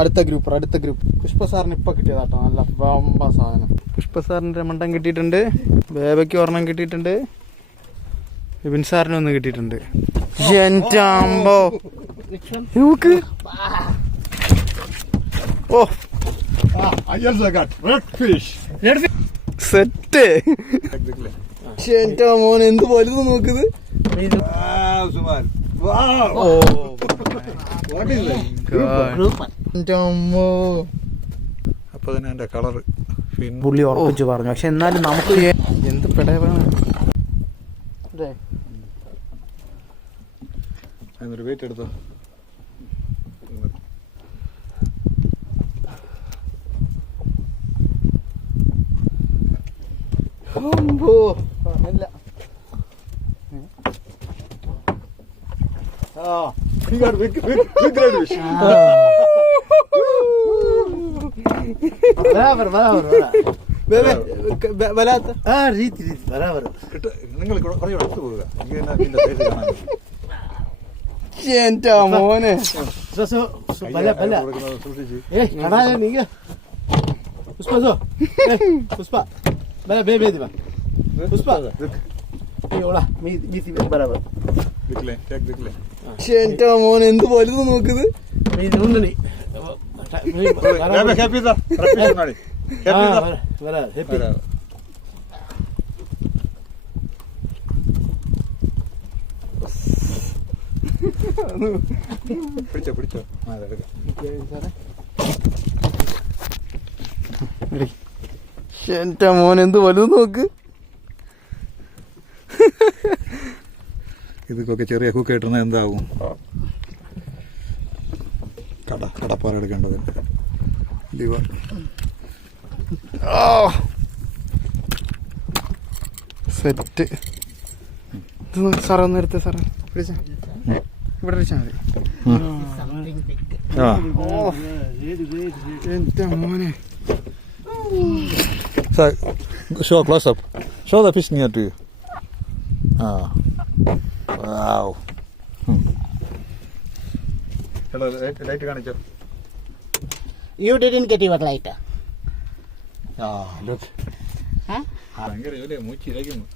അടുത്ത ഗ്രൂപ്പ് പുഷ്പ സാറിന് ഇപ്പൊ കിട്ടിയതാട്ടോ. നല്ല വമ്പ സാധനം. പുഷ്പ സാറിന്റെ മണ്ടം കിട്ടിയിട്ടുണ്ട്, ബേബയ്ക്ക് ഒരെണ്ണം കിട്ടിയിട്ടുണ്ട്, വിപിൻ സാറിന് ഒന്ന് കിട്ടിയിട്ടുണ്ട്. എൻറ്റാമ്പോ നോക്ക്. ഓ സെറ്റ്. എന്റെ മോൻ എന്ത് വലുത് നോക്കുന്നത്. അപ്പൊ തന്നെ എന്റെ കളറ് പുള്ളി ഉറപ്പിച്ച് പറഞ്ഞു. പക്ഷെ എന്നാലും നമുക്ക് എന്ത് പെടയാണ്. വെയിറ്റ് എടുത്തോ. ഇല്ല നിങ്ങൾ അടുത്ത് പോവുക. എന്റെ മോനെ पुष्पा बरा बे बे दिबा पुष्पा ये ओला मी बराबर देख ले എന്റെ മോൻ എന്ത് വലുത് നോക്കുന്നത്. मी उन्ननी हैप्पी दा नाडी हैप्पी दा बरा हैप्पी പിടിച്ചോ എന്റെ മോൻ എന്ത് വലുത് നോക്ക്. ഇതൊക്കെ ചെറിയ ഹൂക്ക് കിട്ടുന്നത് എന്താവും. കടപ്പാറ എടുക്കേണ്ടത് ലിവർ. സെറ്റ്. സാറേ ഒന്ന് എടുത്തേ സാറേ. പിടിച്ച ഇവിടെ പിടിച്ചാൽ മതി. എന്റെ മോനെ. Show close up. Show the fish near to you. Wow. Hello, light കാണിച്ചോ. You didn't get your light. Look. ഭയങ്കര ജോലിയാ, മൂച്ചിരിക്കുന്നു.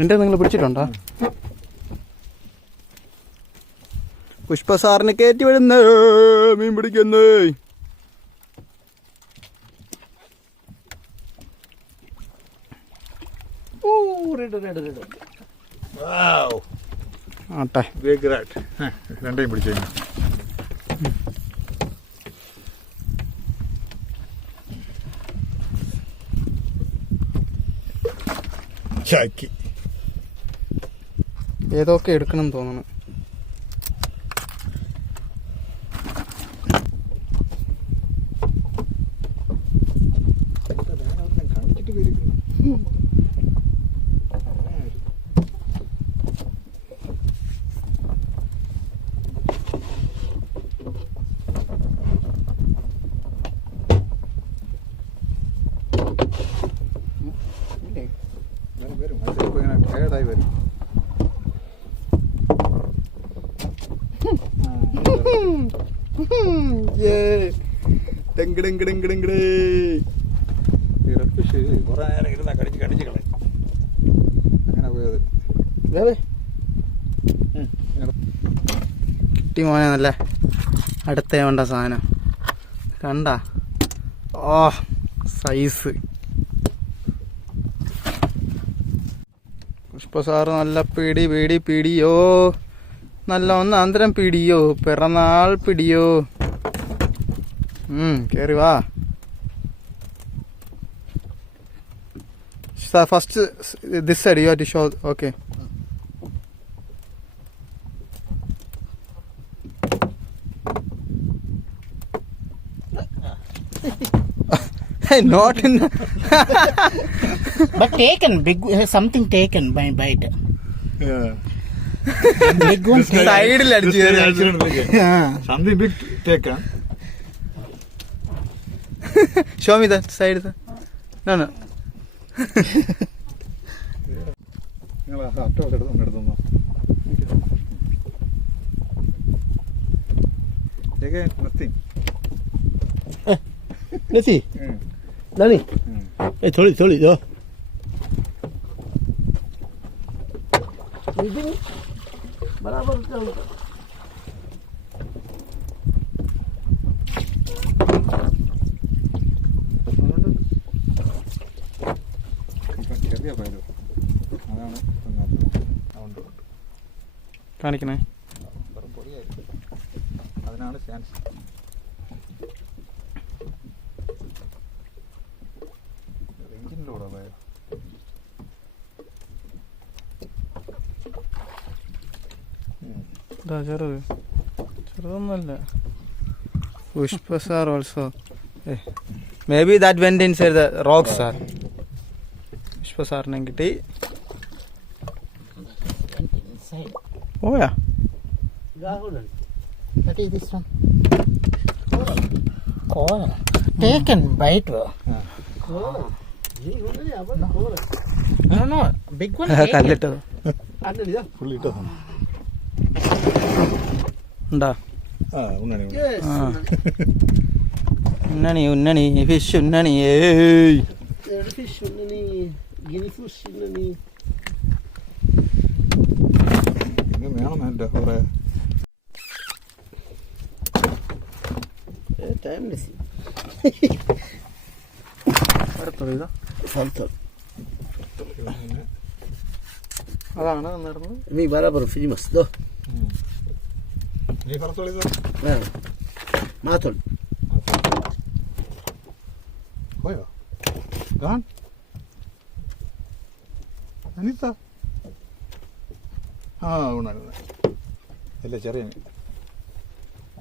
എന്റെ നിങ്ങൾ പിടിച്ചിട്ടുണ്ടോ? പുഷ്പ സാറിന് കയറ്റി വരുന്ന മീൻ പിടിക്കുന്നേ. ആട്ടെ രണ്ടേയും പിടിച്ചു. ചാക്കി ഏതൊക്കെ എടുക്കണം തോന്നുന്നു. കിട്ടി മോനെ നല്ല അടുത്തേ വേണ്ട സാധനം കണ്ട. ഓ സൈസ്. പുഷ്പ സാറ് നല്ല പിടിയോ, നല്ല ഒന്നാന്തരം പിടിയോ, പിറന്നാൾ പിടിയോ. കേറി വാ. First this side you have to show. Okay. Not in. But taken big something taken by bite. Yeah. Big one. Side il adichu. Something big taken. Show me that side. No. നിങ്ങൾ അറ്റോട്ട് എടുത്തു. Again, nothing. Nasi. Nani? Sorry, yo. Ini barabar jauh. ചെറിയ പയറ് അതാണ് അതുകൊണ്ട് കാണിക്കണേ. വെറും പൊടിയായിരിക്കും, അതിനാണ് chance. എഞ്ചിനിലൂടെ പയർ ചെറുതൊന്നുമല്ല. Pushpa sir also may be that went inside the rock sir. Pushpa സാറിനെ കിട്ടി. ഓയാ What is this one? Coral. Take and bite. No. Big one. Take it. കല്ലിട്ടത് പുള്ളി ഇട്ടതാണ്. ഉണ്ടാ. ആ ഉണ്ണാണി ഉണ്ണണി ഫിഷ് ഉണ്ണണി. ഏയ് Fish ini, gini fish ini. ഇങ്ങനെ വേണം എൻ്റെ കുറേ. Time nasi. അടുത്തത് ഇതാ. Salter. അതാണ് നടന്നത്. Ini barabar famous doh. നീ പുറത്തോളിത് Nah, matol. പോയോ ഗാൺ അനിത. ആ ഉണ്ണാണി അല്ല ചെറിയ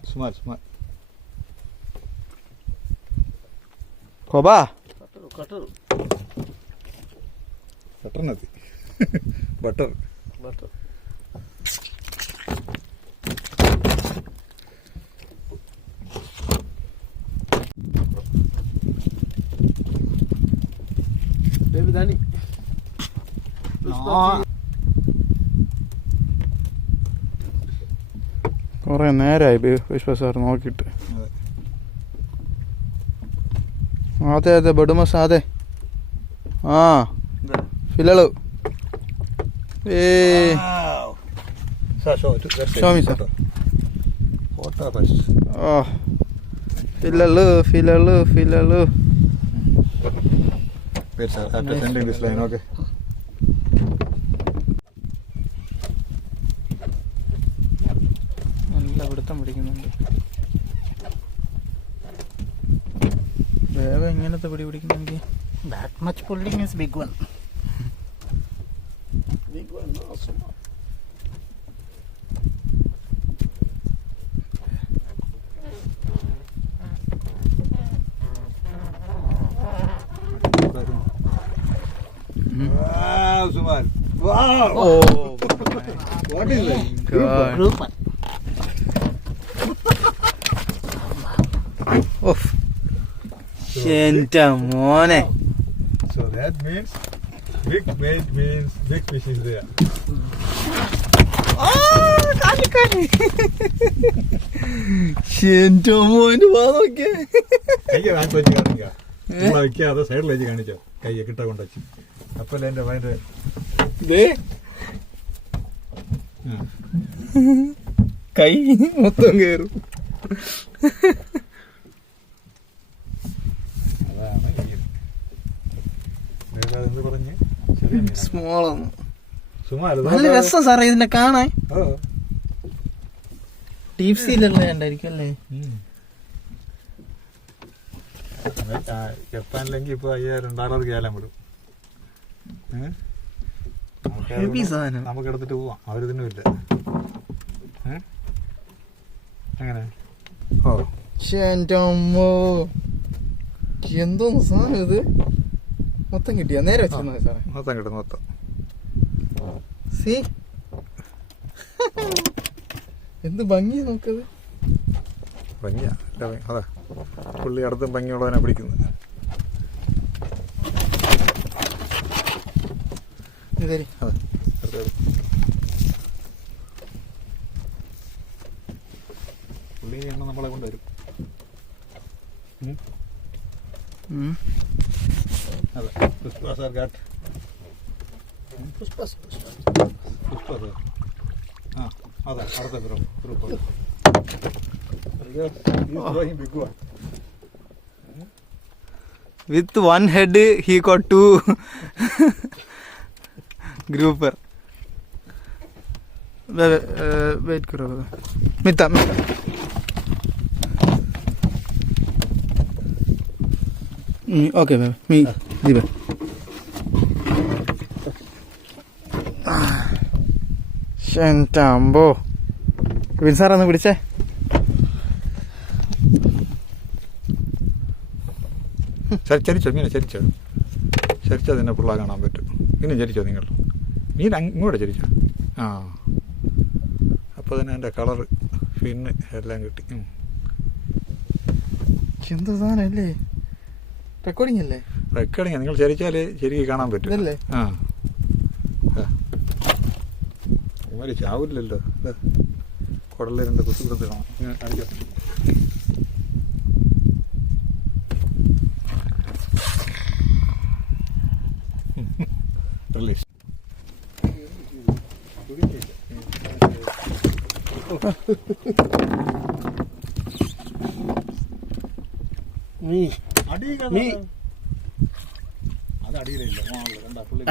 സുമാർ കോബാ Cutter. ബട്ടറിനകത്ത് ബട്ടർ. Baby Dani. കുറെ നേരമായി പുഷ്പ സാർ നോക്കിയിട്ട്. അതെ ബഡുമസ് അതെ. ആ ഫിലളു. Show me, sir. Photo first. Oh, filalu. Wait, sir. After sending this line, okay. നല്ല പിടുത്തം പിടിക്കുന്നുണ്ട്. വേഗം എങ്ങനത്തെ പിടിക്കുന്നെങ്കിൽ That much pulling is big one. Big one also. Wow, Suman. Wow. Oh, What is that? God. Grouper. Oof. എന്റെ മോനെ. So that means big weight means big fish is there. എന്റെ മോന് നോക്കിയേ. കയ്യ വാങ്ങി വെച്ച് കാണിക്ക. നമ്മളെ വെക്കാതെ സൈഡിൽ വെച്ച് കാണിച്ചോ. കയ്യ കിട്ട കൊണ്ടുവച്ച്. അപ്പോൾ എന്റെ ഭയങ്കര കൈ മൊത്തം കേറും. എന്ത് പറഞ്ഞ് സ്മോളാണ്. സുമാര് നല്ല രസം സാറേ ഇതിനെ കാണാൻ. ഓ ഡീപ് സീലുള്ള ഉണ്ടായിരിക്കും അല്ലേ? ജപ്പാനിലെങ്കിൽ ഇപ്പൊ 5000-6000 കേലം വിടും. ഹെവി സാധനം. നമുക്ക് എടുത്തിട്ട് പോവാം, അവരിതിനുമില്ല. അങ്ങനെ ഓ എന്റെ അമ്മോ, എന്തോന്ന് സാധനം ഇത്. മൊത്തം കിട്ടിയ നേരെ വെച്ചിരുന്ന സാറേ. മൊത്തം കിട്ടും മൊത്തം. സി എന്ത് ഭംഗിയാ നോക്കത്. ഭംഗിയാ, അതാ പുള്ളി അടുത്തും ഭംഗിയുള്ളവനെ പിടിക്കുന്നത്. ഇതേ അതെ അടുത്തത് പുള്ളി എണ്ണ നമ്മളെ കൊണ്ടുവരും. അതെ പുഷ്പ സാർ ഘാട്ട്. പുഷ്പ സാർ ആ അതെ അടുത്ത group big one. With one head, he got 2 grouper. Wait karo. Mita. Okay, baby. Me. Diba. Shantambo. Vinsar ഒന്ന് പിടിച്ചേ. ചരിച്ചോ മീനെ ചരിച്ചോ തന്നെ പിള്ള കാണാൻ പറ്റും. പിന്നെ ചരിച്ചോ നിങ്ങൾ മീൻ ഇങ്ങോട്ട് ചരിച്ചോ. ആ അപ്പോൾ തന്നെ എൻ്റെ കളറ് പിന്നെ എല്ലാം കിട്ടി. എന്ത് സാധനല്ലേ? റെക്കോർഡിംഗ് അല്ലേ? റെക്കോർഡിങ്. നിങ്ങൾ ചരിച്ചാലേ ശരിക്കും കാണാൻ പറ്റും. ആ ഉമ്മാര് ചാവില്ലല്ലോ. കുടലിൽ രണ്ട് കുത്തുകുത്തി കാണാം. ഇങ്ങനെ കാണിക്കാം. റിലീസ്. അത് അടിയിലില്ല.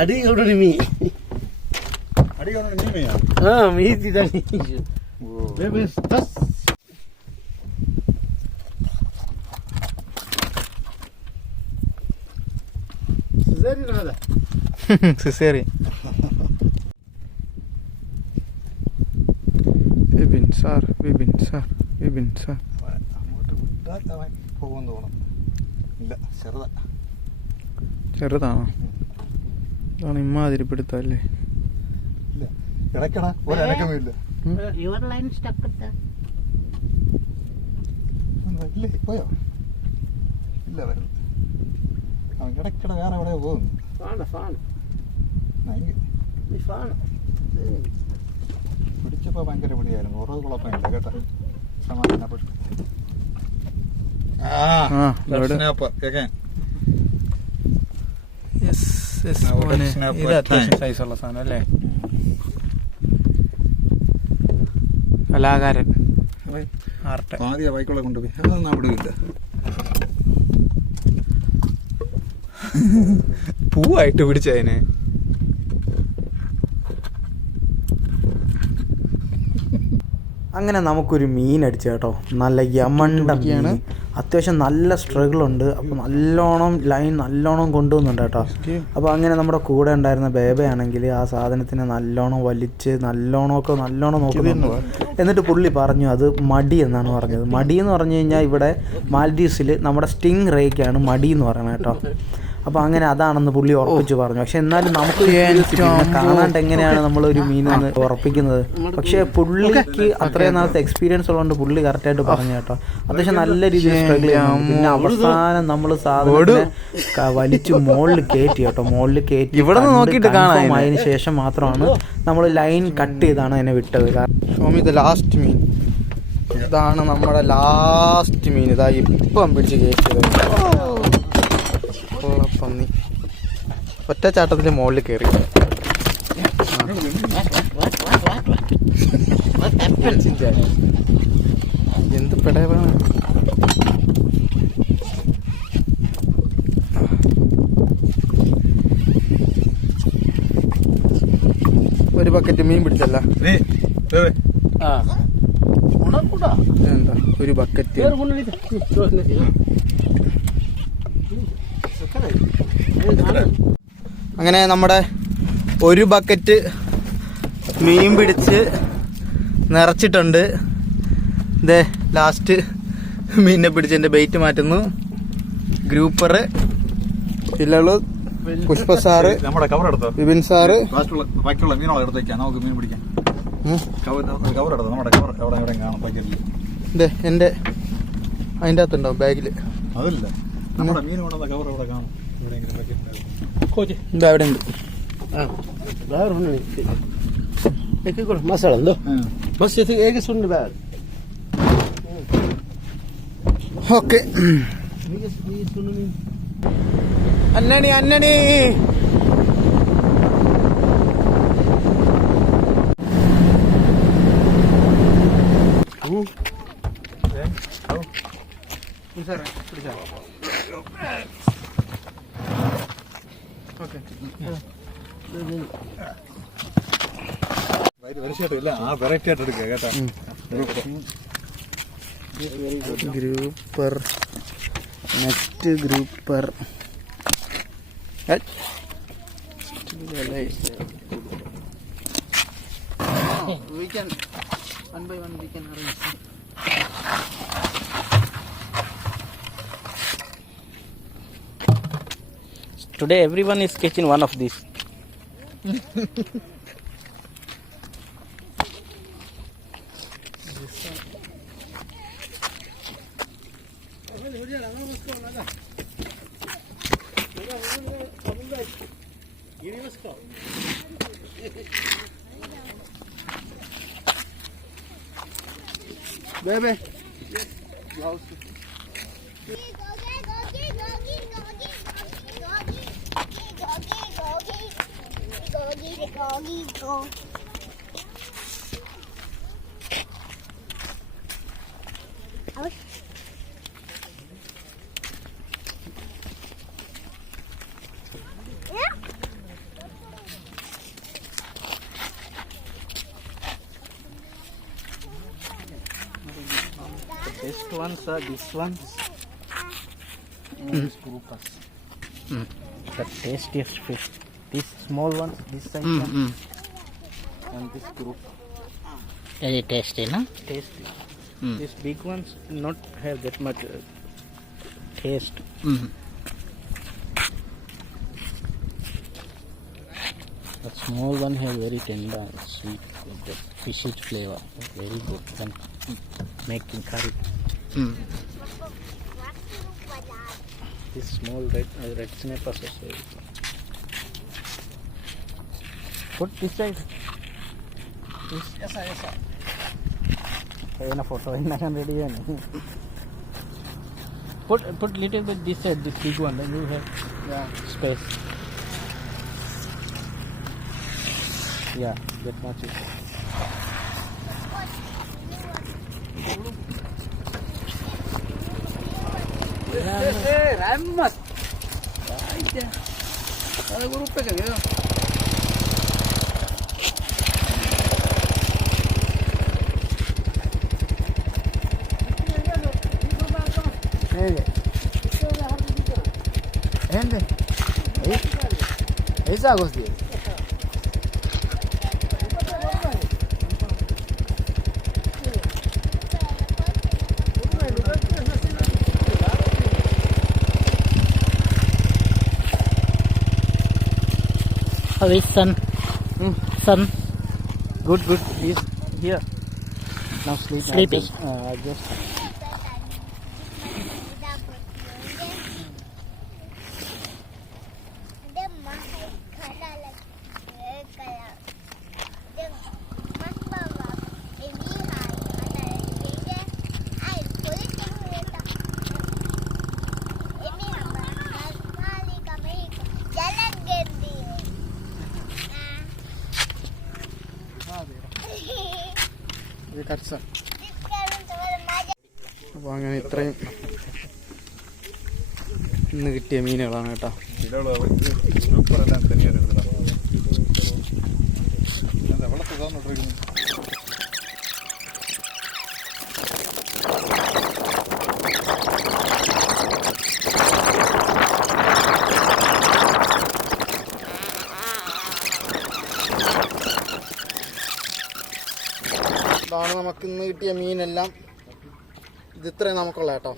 Adi kau dah ni. അടി കാണാൻ നീ മെയ്യാ. Ah, mi tidak ni. Bebas tas. Zeri nada. Cesarean. Vibin sir. അങ്ങോട്ട് വിട്ടാൽ അവൻ പോകുമെന്ന് തോന്നും. ഇല്ല ചെറുതാ. ചെറുതാണോ? അതാണ് ഇമ്മാതിരി പിടുത്തല്ലേ? ഇല്ല ഇടയ്ക്കട ഒരനക്കമില്ല. Your line stuck at the. ഇല്ലേ പോയോ? ഇല്ല വരുന്നു. അവൻ ഇടയ്ക്കട വേറെ എവിടെയോ പോകുന്നു. Fana. Ni fana. പിടിച്ചപ്പോൾ ഭയങ്കര പിടിയായിരുന്നു. ഉറവ് കുഴപ്പമില്ല കേട്ടോ. സമാധാനപ്പെട്ടു. ഇത് അത്യാവശ്യം സൈസുള്ള സാധനം അല്ലേ? കലാകാരൻ ആദ്യ ബൈക്കുള്ള കൊണ്ടുപോയി അതൊന്നും അവിടെ ഇല്ല. പൂവായിട്ട് പിടിച്ചതിനെ. അങ്ങനെ നമുക്കൊരു മീൻ അടിച്ചു കേട്ടോ. നല്ല യമണ്ട മീനാണ്. അത്യാവശ്യം നല്ല സ്ട്രഗിൾ ഉണ്ട്. അപ്പോൾ ലൈൻ നല്ലോണം കൊണ്ടുപോകുന്നുണ്ട് കേട്ടോ. അപ്പോൾ അങ്ങനെ നമ്മുടെ കൂടെ ഉണ്ടായിരുന്ന ബേബയാണെങ്കിൽ ആ സാധനത്തിനെ നല്ലോണം വലിച്ച് നല്ലോണം നോക്കുന്നുണ്ട്. എന്നിട്ട് പുള്ളി പറഞ്ഞു അത് മടി എന്നാണ് പറഞ്ഞത്. മടി എന്ന് പറഞ്ഞു കഴിഞ്ഞാൽ ഇവിടെ മാൽഡീവ്സിൽ നമ്മുടെ സ്റ്റിംഗ് റേക്കാണ് മടി എന്ന് പറയുന്നത് കേട്ടോ. അപ്പോൾ അങ്ങനെ അതാണെന്ന് പുള്ളി ഉറപ്പിച്ച് പറഞ്ഞു. പക്ഷെ എന്നാലും നമുക്ക് കാണാണ്ട് എങ്ങനെയാണ് നമ്മളൊരു മീനെന്ന് ഉറപ്പിക്കുന്നത്. പക്ഷേ പുള്ളിക്ക് അത്രയും നാളത്തെ എക്സ്പീരിയൻസ് ഉള്ളതുകൊണ്ട് പുള്ളി കറക്റ്റായിട്ട് പറഞ്ഞു കേട്ടോ. അത്യാവശ്യം നല്ല രീതിയിൽ സ്ട്രഗിൾ ചെയ്യാം. പിന്നെ അവസാനം നമ്മൾ സാധനം വലിച്ചു മുകളിൽ കയറ്റി കേട്ടോ. മുകളിൽ കയറ്റി ഇവിടെ നോക്കിയിട്ട് കാണാം. അതിന് ശേഷം മാത്രമാണ് നമ്മൾ ലൈൻ കട്ട് ചെയ്താണ് അതിനെ വിട്ടത്. ലാസ്റ്റ് മീൻ ഇതാണ് നമ്മുടെ ലാസ്റ്റ് മീൻ. ഇതാ ഇപ്പം പിടിച്ച് കയറ്റിയത്. പന്നി ഒറ്റ ചാട്ടത്തിൽ മുകളിൽ കയറി. എന്ത് പെടവാണ്. ഒരു ബക്കറ്റ് മീൻ പിടിച്ചല്ല. എന്താ ഒരു ബക്കറ്റ്. അങ്ങനെ നമ്മുടെ ഒരു ബക്കറ്റ് മീൻ പിടിച്ച് നിറച്ചിട്ടുണ്ട്. ഇതേ ലാസ്റ്റ് മീനിനെ പിടിച്ച് എൻ്റെ ബെയ്റ്റ് മാറ്റുന്നു. ഗ്രൂപ്പർ പിള്ളേള്, പുഷ്പ സാറ്, നമ്മുടെ കവർ എടുത്തോ, വിപിൻ സാറ്, ബാക്കിയുള്ള മീനോളം എടുത്തേക്കാം. നമുക്ക് മീൻ പിടിക്കാം. കവർ എടുത്തോ. നമ്മുടെ കവർ എവിടെ കാണാം പാക്കറ്റിൽ. ഇതേ എൻ്റെ അതിൻ്റെ അകത്തുണ്ടാവും ബാഗിൽ. അതല്ല നമ്മുടെ മീൻ കൊണ്ടുവന്ന കവർ എവിടെ കാണും. എന്താ അവിടെ ഉണ്ട്. Baru ni. Ini kau masalah tu. Masih tu ege sunni baru. Okay. അന്നണി അന്നണി വരിശയായിട്ടില്ല, ആ വെറൈറ്റി ആയിട്ട് എടുക്കുക കേട്ടോ. Grouper net grouper we can one by one we can arrange. Today everyone is catching one of these. Baby. The best ones are these ones. These groupers. The tastiest fish. These small ones, this size one, and this group. Very tasty, no? Tasty. These big ones not have that much taste. The small one have very tender and sweet, the fishy flavor. Very good when making curry. This small red snapper is very good. Put this side. This. Yes, sir. Kaya photo in ready yan. Put little bit this side, this big one, then you have space. Yeah, that much is. Ramat. Aja. Ada grup kan ya? Ende. Esa gosti. How is sun? Sun? Good. He's here. Now Sleeping. Just അപ്പോൾ അങ്ങനെ ഇത്രയും ഇന്ന് കിട്ടിയ മീനുകളാണ് കേട്ടോ. ഗ്രൂപ്പറെല്ലാം തന്നെയാണ് എടുത്തത്. വെള്ളത്തിൽ തന്നിട്ടിരിക്കുന്നു. ഇതാണ് നമുക്ക് ഇന്ന് കിട്ടിയ മീനെല്ലാം. ഇത് ഇത്രയും നമുക്കുള്ള കേട്ടോ.